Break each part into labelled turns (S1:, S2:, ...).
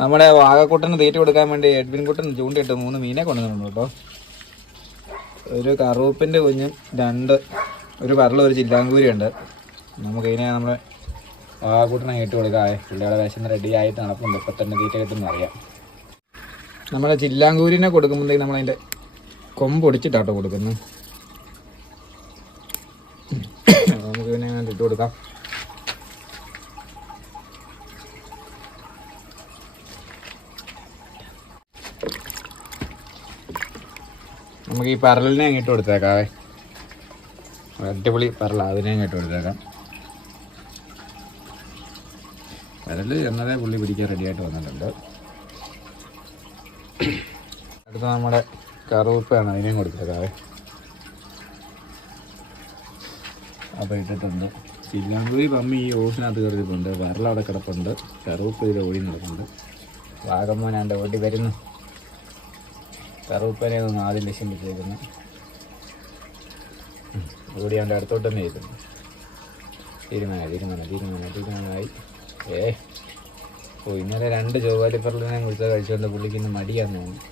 S1: നമ്മുടെ വാഗക്കുട്ടന് തീറ്റ കൊടുക്കാൻ വേണ്ടി എഡ്വിൻ കുട്ടൻ ചൂണ്ടിട്ട് മൂന്ന് മീനെ കൊണ്ടുവന്നു കേട്ടോ. ഒരു കറുവപ്പിന്റെ കുഞ്ഞും രണ്ട് ഒരു പറളും ഒരു ചില്ലാങ്കൂരി ഉണ്ട് നമുക്ക് ഇതിനെ നമ്മുടെ വാഗക്കുട്ടനെ ഇട്ട് കൊടുക്കാവേ പുള്ളിയുടെ വിശന്ന് റെഡി ആയിട്ട് നടക്കുന്നുണ്ട് ഇപ്പം തന്നെ തീറ്റ കിട്ടുമെന്ന് അറിയാം. നമ്മുടെ ചില്ലാങ്കൂരിനെ കൊടുക്കുമ്പോഴത്തേക്ക് നമ്മളതിന്റെ കൊമ്പ് ഒടിച്ചിട്ടാട്ടോ കൊടുക്കുന്നു നമുക്ക് ഇതിനെ ഇട്ട് കൊടുക്കാം. നമുക്ക് ഈ പറലിനെ അങ്ങോട്ട് കൊടുത്തേക്കാവേ. അടിപൊളി പരല അതിനെ അങ്ങോട്ട് കൊടുത്തേക്കാം. പരൽ എന്നതേ പുള്ളി പിടിക്കാൻ റെഡിയായിട്ട് വന്നിട്ടുണ്ട്. അടുത്ത നമ്മുടെ കറുവപ്പാണ് അതിനെയും കൊടുത്തേക്കാവേ. അപ്പോൾ ഇട്ടിട്ടുണ്ട്. ചില്ലാമ്പൂരി പമ്മി ഈ ഓസിനകത്ത് കയറിയിട്ടുണ്ട്. വരല അവിടെ കിടപ്പുണ്ട്. കറുവപ്പ് ഇതിൽ ഓടി നടക്കുന്നുണ്ട് വാഗമ്മോൻ ഓടി വരുന്നു. കറുവപ്പനെ ഒന്ന് ആദ്യം ലക്ഷ്യം വെച്ചേക്കുന്നു. കൂടി അവന്റെ അടുത്തോട്ട് തന്നെ എഴുതുന്നു തീരുമാനം തീരുമാനം തീരുമാനം തീരുമാനമായി ഏ ഓ ഇന്നലെ രണ്ട് ചൊവ്വാലിപ്പറലിനെ കുറിച്ച് കഴിച്ചുകൊണ്ട് പുള്ളിക്ക് ഇന്ന് മടിയാന്ന് തോന്നുന്നു.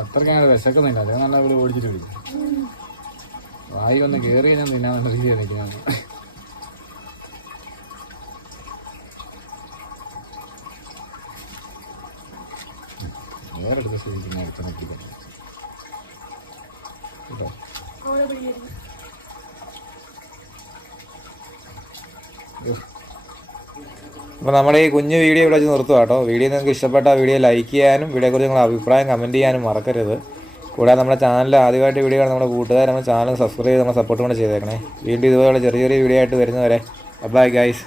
S1: അത്രയ്ക്ക് അങ്ങനെ വിശക്കുന്നില്ല. അതേ നല്ല പോലെ ഓടിച്ചിട്ട് പിടിക്കും വായി ഒന്ന് കയറി ഞാൻ തിന്നാൻ നല്ല രീതിയിൽ നിൽക്കുന്നത് വേറെ എടുത്ത് ശ്രമിക്കുന്ന അടുത്ത നോക്കിയിട്ട് കേട്ടോ? അപ്പോൾ നമ്മുടെ ഈ കുഞ്ഞു വീഡിയോ ഇവിടെ വെച്ച് നിർത്തുക കേട്ടോ. വീഡിയോ നിങ്ങൾക്ക് ഇഷ്ടപ്പെട്ട വീഡിയോ ലൈക്ക് ചെയ്യാനും വീഡിയോയെക്കുറിച്ച് നിങ്ങളുടെ അഭിപ്രായം കമന്റ് ചെയ്യാനും മറക്കരുത്. കൂടാതെ നമ്മുടെ ചാനലിൽ ആദ്യമായിട്ട് വീഡിയോ നമ്മുടെ കൂട്ടുകാർ നമ്മുടെ ചാനൽ സബ്സ്ക്രൈബ് ചെയ്ത് നമ്മുടെ സപ്പോർട്ട് കൂടെ ചെയ്തേക്കണേ. വീണ്ടും ഇതുപോലെ ചെറിയ ചെറിയ വീഡിയോ ആയിട്ട് വരുന്നവരെ ബൈ ഗൈസ്